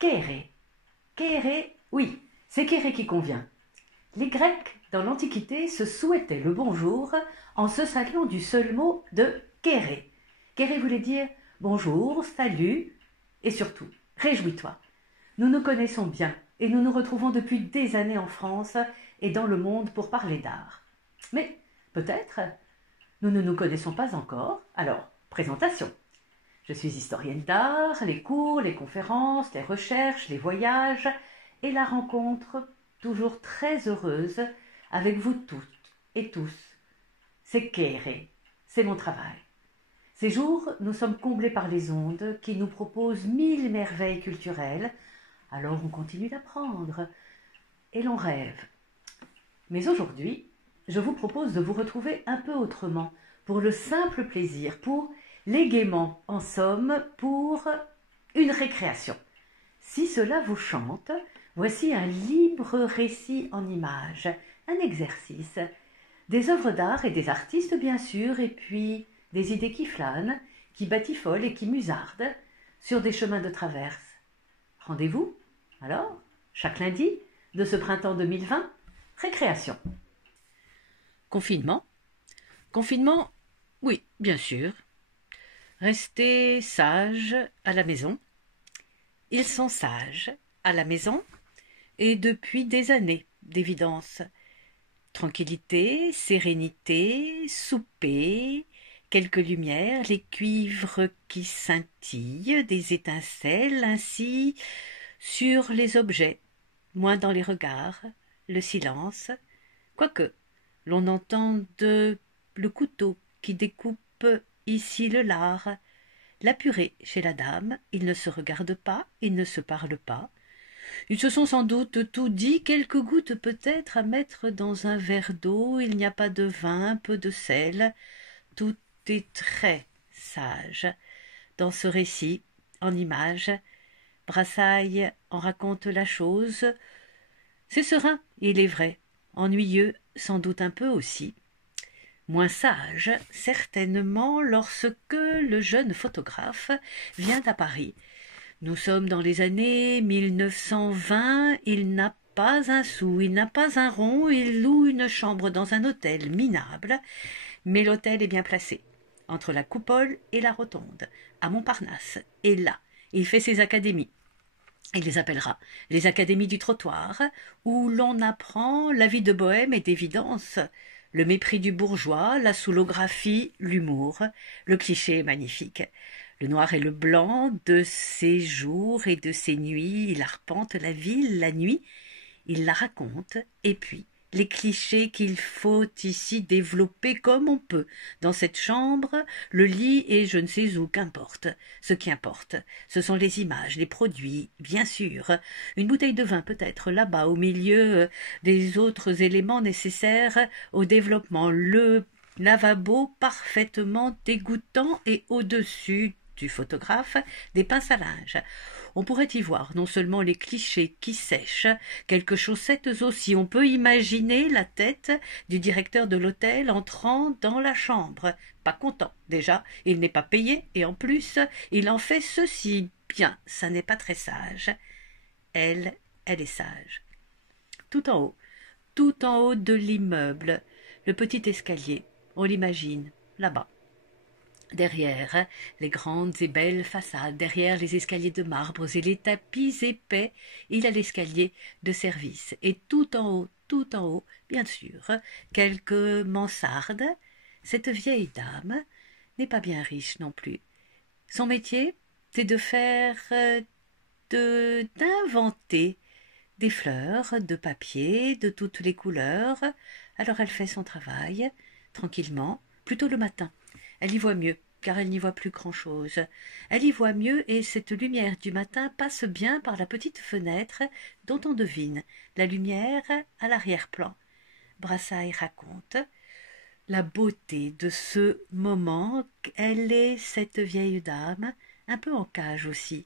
Kéré. Kéré, oui, c'est Kéré qui convient. Les Grecs, dans l'Antiquité, se souhaitaient le bonjour en se saluant du seul mot de kéré. Kéré voulait dire bonjour, salut et surtout, réjouis-toi. Nous nous connaissons bien et nous nous retrouvons depuis des années en France et dans le monde pour parler d'art. Mais peut-être nous ne nous connaissons pas encore, alors présentation. Je suis historienne d'art, les cours, les conférences, les recherches, les voyages et la rencontre toujours très heureuse avec vous toutes et tous. C'est Kéré, c'est mon travail. Ces jours, nous sommes comblés par les ondes qui nous proposent 1000 merveilles culturelles, alors on continue d'apprendre et l'on rêve. Mais aujourd'hui, je vous propose de vous retrouver un peu autrement, pour le simple plaisir, pour l'égaiement, en somme, pour une récréation. Si cela vous chante, voici un libre récit en images, un exercice, des œuvres d'art et des artistes bien sûr, et puis des idées qui flânent, qui batifolent et qui musardent sur des chemins de traverse. Rendez-vous, alors, chaque lundi de ce printemps 2020, récréation. Confinement. Confinement, oui, bien sûr. Restez sages à la maison. Ils sont sages à la maison et depuis des années d'évidence. Tranquillité, sérénité, souper, quelques lumières, les cuivres qui scintillent, des étincelles ainsi sur les objets, moins dans les regards, le silence, quoique l'on entende le couteau qui découpe ici le lard, la purée chez la dame, ils ne se regardent pas, ils ne se parlent pas. Ils se sont sans doute tout dit, quelques gouttes peut-être à mettre dans un verre d'eau, il n'y a pas de vin, peu de sel, tout est très sage. Dans ce récit, en images, Brassailles en raconte la chose. C'est serein, il est vrai, ennuyeux sans doute un peu aussi. Moins sage, certainement, lorsque le jeune photographe vient à Paris. Nous sommes dans les années 1920, il n'a pas un sou, il n'a pas un rond, il loue une chambre dans un hôtel minable, mais l'hôtel est bien placé, entre la coupole et la rotonde, à Montparnasse, et là, il fait ses académies. Il les appellera les académies du trottoir, où l'on apprend la vie de bohème et d'évidence, le mépris du bourgeois, la soulographie, l'humour. Le cliché est magnifique. Le noir et le blanc de ses jours et de ses nuits, il arpente la ville la nuit, il la raconte, et puis les clichés qu'il faut ici développer comme on peut. Dans cette chambre, le lit est je ne sais où, qu'importe. Ce qui importe, ce sont les images, les produits, bien sûr. Une bouteille de vin peut-être là-bas, au milieu des autres éléments nécessaires au développement. Le lavabo parfaitement dégoûtant et au-dessus du photographe, des pinces à linge. On pourrait y voir non seulement les clichés qui sèchent, quelques chaussettes aussi. On peut imaginer la tête du directeur de l'hôtel entrant dans la chambre. Pas content, déjà, il n'est pas payé, et en plus, il en fait ceci. Bien, ça n'est pas très sage. Elle est sage. Tout en haut de l'immeuble, le petit escalier, on l'imagine, là-bas. Derrière les grandes et belles façades, derrière les escaliers de marbre et les tapis épais, il y a l'escalier de service. Et tout en haut, bien sûr, quelques mansardes. Cette vieille dame n'est pas bien riche non plus. Son métier, c'est de faire, d'inventer des fleurs, de papier, de toutes les couleurs. Alors elle fait son travail, tranquillement, plutôt le matin. Elle y voit mieux, car elle n'y voit plus grand-chose. Elle y voit mieux, et cette lumière du matin passe bien par la petite fenêtre dont on devine la lumière à l'arrière-plan. Brassailles raconte la beauté de ce moment. Elle est cette vieille dame, un peu en cage aussi,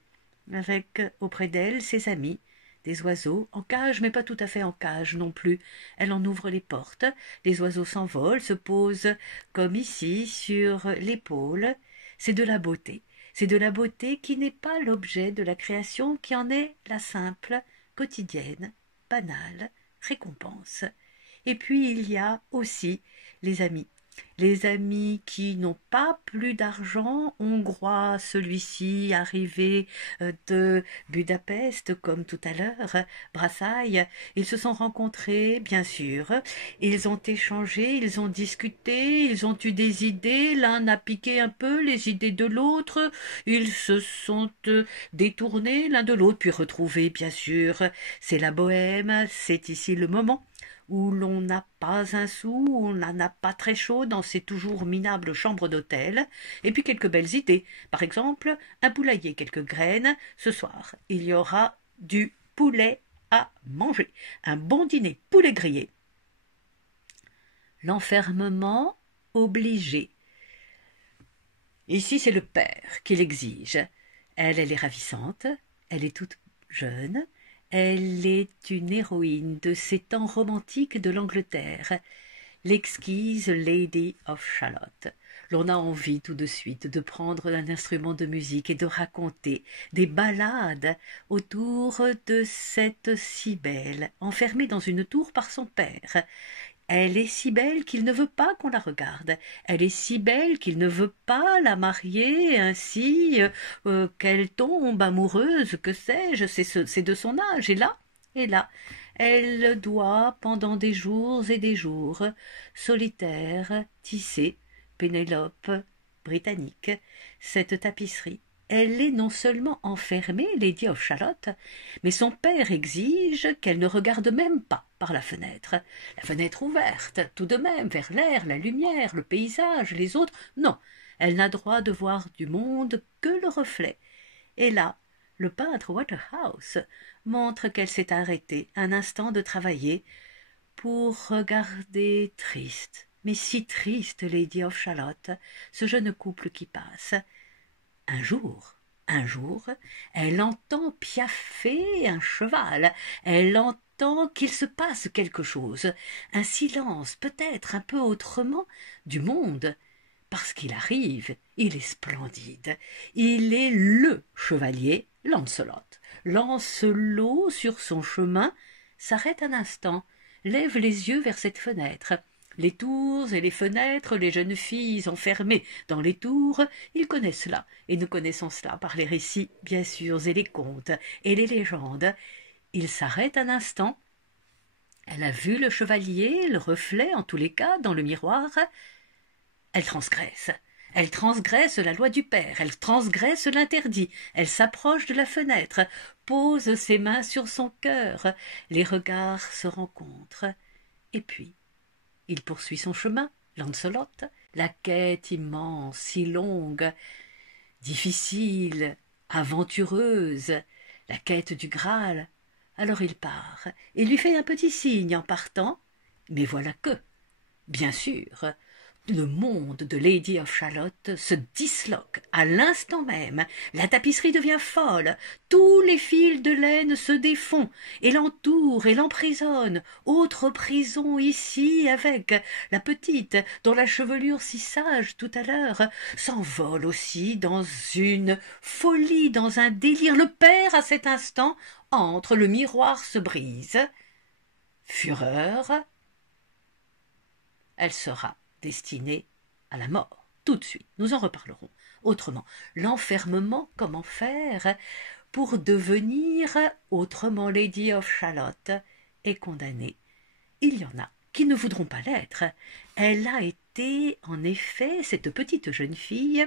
avec auprès d'elle ses amis, des oiseaux, en cage, mais pas tout à fait en cage non plus. Elle en ouvre les portes, les oiseaux s'envolent, se posent comme ici, sur l'épaule. C'est de la beauté. C'est de la beauté qui n'est pas l'objet de la création, qui en est la simple, quotidienne, banale récompense. Et puis il y a aussi les amis. Les amis qui n'ont pas plus d'argent, hongrois, celui-ci arrivé de Budapest, comme tout à l'heure, Brassailles, ils se sont rencontrés, bien sûr, ils ont échangé, ils ont discuté, ils ont eu des idées, l'un a piqué un peu les idées de l'autre, ils se sont détournés l'un de l'autre, puis retrouvés, bien sûr, c'est la bohème, c'est ici le moment où l'on n'a pas un sou, où on n'en a pas très chaud dans ces toujours minables chambres d'hôtel, et puis quelques belles idées. Par exemple, un poulailler, quelques graines. Ce soir, il y aura du poulet à manger. Un bon dîner poulet grillé. L'enfermement obligé. Ici, c'est le père qui l'exige. Elle est ravissante, elle est toute jeune, elle est une héroïne de ces temps romantiques de l'Angleterre, l'exquise Lady of Shalott. L'on a envie tout de suite de prendre un instrument de musique et de raconter des ballades autour de cette si belle, enfermée dans une tour par son père. Elle est si belle qu'il ne veut pas qu'on la regarde. Elle est si belle qu'il ne veut pas la marier ainsi qu'elle tombe amoureuse, que sais-je, c'est de son âge. Et là, elle doit, pendant des jours et des jours, solitaire, tisser, Pénélope, britannique, cette tapisserie. Elle est non seulement enfermée, Lady of Shalott, mais son père exige qu'elle ne regarde même pas par la fenêtre ouverte, tout de même, vers l'air, la lumière, le paysage, les autres. Non, elle n'a droit de voir du monde que le reflet. Et là, le peintre Waterhouse montre qu'elle s'est arrêtée un instant de travailler pour regarder triste, mais si triste, Lady of Shalott, ce jeune couple qui passe. Un jour, elle entend piaffer un cheval, elle entend qu'il se passe quelque chose, un silence, peut-être un peu autrement, du monde, parce qu'il arrive, il est splendide, il est le chevalier Lancelot. Lancelot, sur son chemin, s'arrête un instant, lève les yeux vers cette fenêtre. Les tours et les fenêtres, les jeunes filles enfermées dans les tours, ils connaissent cela, et nous connaissons cela par les récits, bien sûr, et les contes, et les légendes. Il s'arrête un instant. Elle a vu le chevalier, le reflet, en tous les cas, dans le miroir. Elle transgresse. Elle transgresse la loi du père, elle transgresse l'interdit, elle s'approche de la fenêtre, pose ses mains sur son cœur, les regards se rencontrent, et puis il poursuit son chemin, Lancelot, la quête immense, si longue, difficile, aventureuse, la quête du Graal. Alors il part, et lui fait un petit signe en partant, mais voilà que, bien sûr, le monde de Lady of Shalott se disloque à l'instant même. La tapisserie devient folle. Tous les fils de laine se défont et l'entourent et l'emprisonnent. Autre prison ici avec la petite, dont la chevelure si sage tout à l'heure s'envole aussi dans une folie, dans un délire. Le père, à cet instant, entre, le miroir se brise. Fureur, elle sera destinée à la mort, tout de suite, nous en reparlerons. Autrement, l'enfermement, comment faire pour devenir autrement Lady of Shalott est condamnée. Il y en a qui ne voudront pas l'être. Elle a été, en effet, cette petite jeune fille,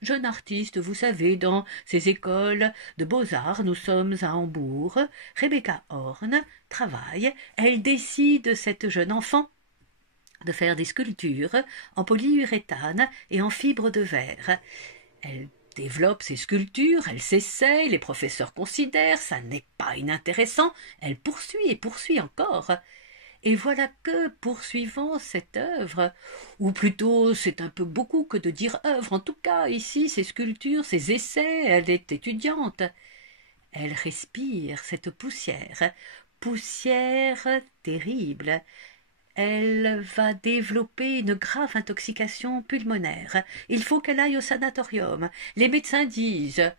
jeune artiste, vous savez, dans ces écoles de beaux-arts, nous sommes à Hambourg, Rebecca Horn travaille, elle décide, cette jeune enfant, de faire des sculptures en polyuréthane et en fibre de verre. Elle développe ses sculptures, elle s'essaye, les professeurs considèrent, ça n'est pas inintéressant, elle poursuit et poursuit encore. Et voilà que, poursuivant cette œuvre, ou plutôt c'est un peu beaucoup que de dire œuvre, en tout cas ici, ces sculptures, ces essais, elle est étudiante, elle respire cette poussière, poussière terrible. elle va développer une grave intoxication pulmonaire. Il faut qu'elle aille au sanatorium. Les médecins disent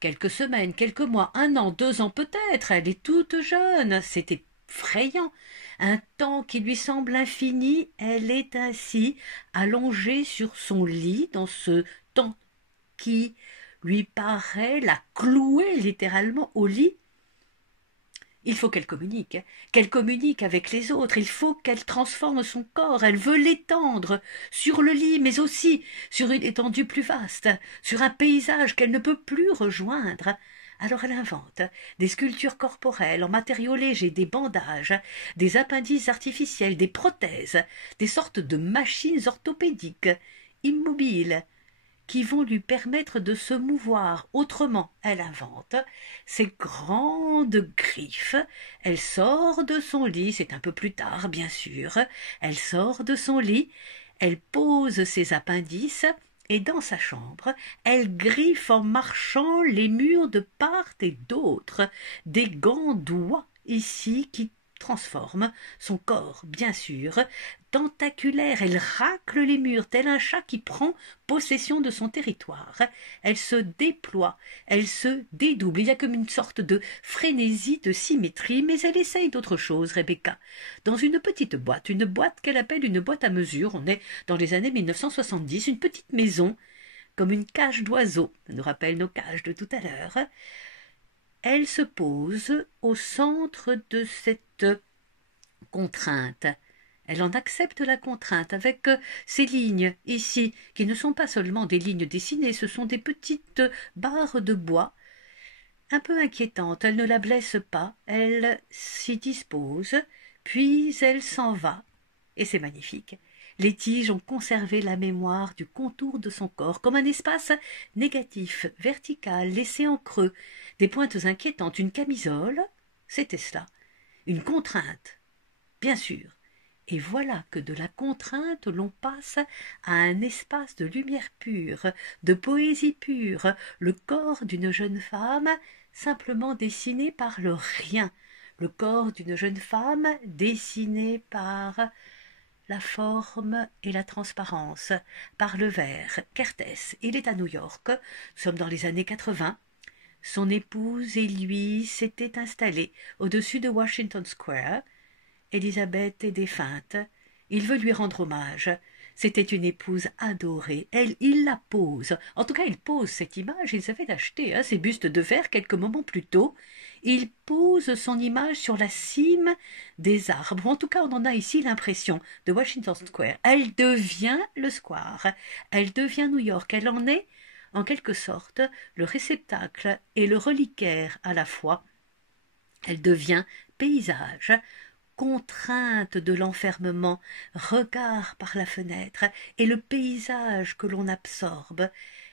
quelques semaines, quelques mois, 1 an, 2 ans peut-être. Elle est toute jeune. C'est effrayant. Un temps qui lui semble infini. Elle est ainsi allongée sur son lit dans ce temps qui lui paraît la clouer littéralement au lit. Il faut qu'elle communique avec les autres, il faut qu'elle transforme son corps, elle veut l'étendre sur le lit, mais aussi sur une étendue plus vaste, sur un paysage qu'elle ne peut plus rejoindre. Alors elle invente des sculptures corporelles en matériaux légers, des bandages, des appendices artificiels, des prothèses, des sortes de machines orthopédiques, immobiles, qui vont lui permettre de se mouvoir autrement. Elle invente ses grandes griffes, elle sort de son lit, c'est un peu plus tard bien sûr, elle sort de son lit, elle pose ses appendices, et dans sa chambre, elle griffe en marchant les murs de part et d'autre, des gants doigts ici qui transforment son corps, bien sûr, tentaculaire. Elle racle les murs tel un chat qui prend possession de son territoire. Elle se déploie, elle se dédouble. Il y a comme une sorte de frénésie de symétrie, mais elle essaye d'autre chose, Rebecca. Dans une petite boîte, une boîte qu'elle appelle une boîte à mesure, on est dans les années 1970, une petite maison, comme une cage d'oiseau, ça nous rappelle nos cages de tout à l'heure. Elle se pose au centre de cette contrainte. Elle en accepte la contrainte avec ces lignes ici, qui ne sont pas seulement des lignes dessinées, ce sont des petites barres de bois, un peu inquiétantes. Elle ne la blesse pas, elle s'y dispose, puis elle s'en va, et c'est magnifique. Les tiges ont conservé la mémoire du contour de son corps, comme un espace négatif, vertical, laissé en creux, des pointes inquiétantes, une camisole, c'était cela, une contrainte, bien sûr. Et voilà que de la contrainte l'on passe à un espace de lumière pure, de poésie pure, le corps d'une jeune femme simplement dessiné par le rien, le corps d'une jeune femme dessiné par la forme et la transparence, par le verre. Kertész, il est à New York, nous sommes dans les années 80. Son épouse et lui s'étaient installés au-dessus de Washington Square. Élisabeth est défunte. Il veut lui rendre hommage. C'était une épouse adorée. Il la pose. En tout cas, il pose cette image. Ils avaient acheté ces bustes de verre quelques moments plus tôt. Il pose son image sur la cime des arbres. En tout cas, on en a ici l'impression de Washington Square. Elle devient le square. Elle devient New York. Elle en est, en quelque sorte, le réceptacle et le reliquaire à la fois. Elle devient paysage, contrainte de l'enfermement, regard par la fenêtre, et le paysage que l'on absorbe.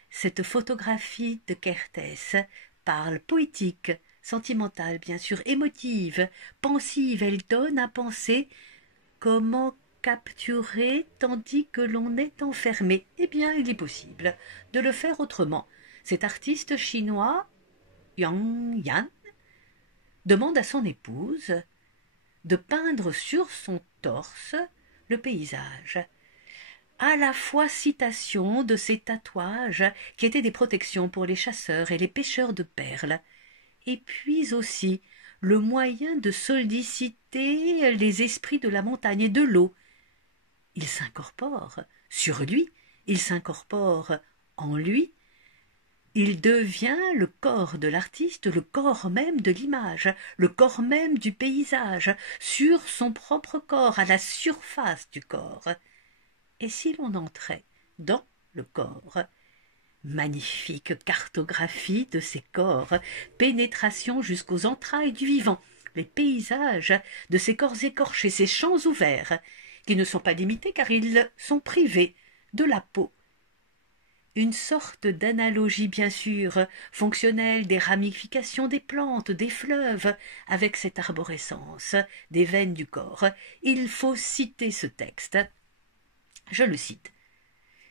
Cette photographie de Kertész parle poétique, sentimentale bien sûr, émotive, pensive. Elle donne à penser comment capturer tandis que l'on est enfermé. Eh bien, il est possible de le faire autrement. Cet artiste chinois, Yang Yan, demande à son épouse de peindre sur son torse le paysage. À la fois citation de ces tatouages qui étaient des protections pour les chasseurs et les pêcheurs de perles, et puis aussi le moyen de solliciter les esprits de la montagne et de l'eau. Il s'incorpore sur lui, il s'incorpore en lui. Il devient le corps de l'artiste, le corps même de l'image, le corps même du paysage, sur son propre corps, à la surface du corps. Et si l'on entrait dans le corps? Magnifique cartographie de ces corps, pénétration jusqu'aux entrailles du vivant, les paysages de ces corps écorchés, ces champs ouverts, qui ne sont pas limités car ils sont privés de la peau. Une sorte d'analogie bien sûr, fonctionnelle des ramifications des plantes, des fleuves, avec cette arborescence des veines du corps. Il faut citer ce texte. Je le cite.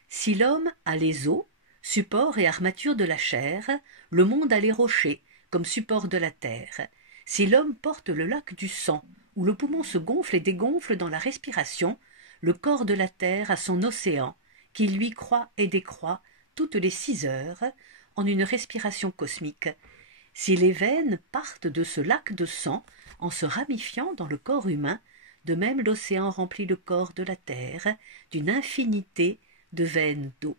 Si l'homme a les os, support et armature de la chair, le monde a les rochers, comme support de la terre. Si l'homme porte le lac du sang, où le poumon se gonfle et dégonfle dans la respiration, le corps de la Terre a son océan, qui lui croît et décroît toutes les 6 heures, en une respiration cosmique. Si les veines partent de ce lac de sang en se ramifiant dans le corps humain, de même l'océan remplit le corps de la Terre d'une infinité de veines d'eau.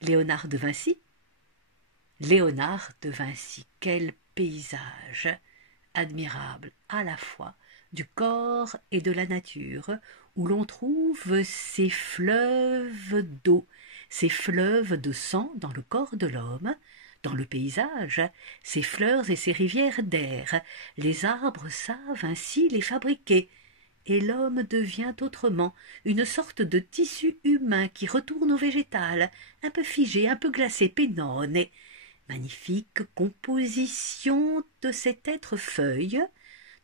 Léonard de Vinci. Léonard de Vinci, quel paysage admirable à la fois du corps et de la nature, où l'on trouve ces fleuves d'eau, ces fleuves de sang dans le corps de l'homme, dans le paysage, ces fleurs et ces rivières d'air. Les arbres savent ainsi les fabriquer, et l'homme devient autrement une sorte de tissu humain qui retourne au végétal, un peu figé, un peu glacé, pennone. Magnifique composition de cet être feuille,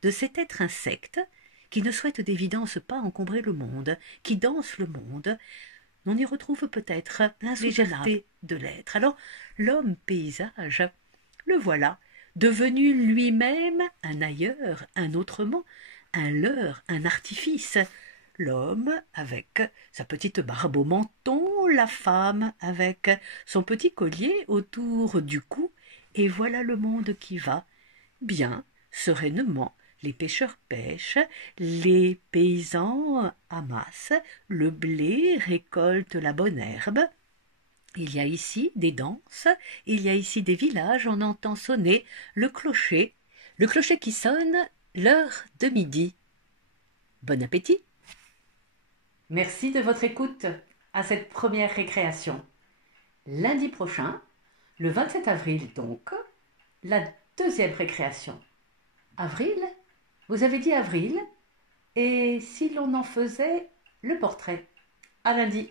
de cet être insecte, qui ne souhaite d'évidence pas encombrer le monde, qui danse le monde. On y retrouve peut-être l'insoutenabilité de l'être. Alors, l'homme paysage, le voilà, devenu lui-même un ailleurs, un autrement, un leurre, un artifice. L'homme avec sa petite barbe au menton, la femme avec son petit collier autour du cou, et voilà le monde qui va bien, sereinement. Les pêcheurs pêchent, les paysans amassent le blé, récoltent la bonne herbe. Il y a ici des danses, il y a ici des villages, on entend sonner le clocher qui sonne l'heure de midi. Bon appétit! Merci de votre écoute à cette première récréation. Lundi prochain, le 27 avril donc, la deuxième récréation. Avril? Vous avez dit avril? Et si l'on en faisait le portrait? À lundi.